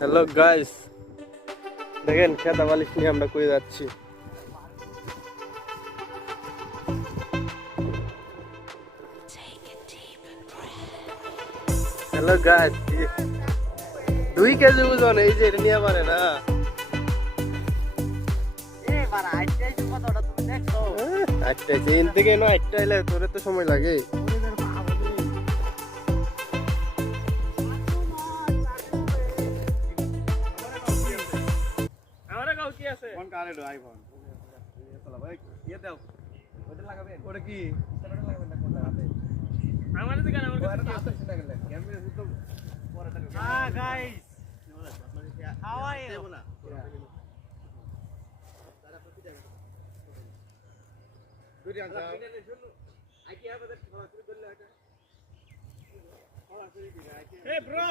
Hello guys, দেখেন খেতা বালিশ নিয়ে আমরা কই যাচ্ছি। হ্যালো গাইস, 2 কেজি ওজন, এই যে এটা নিয়ে পারে না। আটটা চেন থেকে না, আটটা এলে তোর তো সময় লাগে। Hey bro!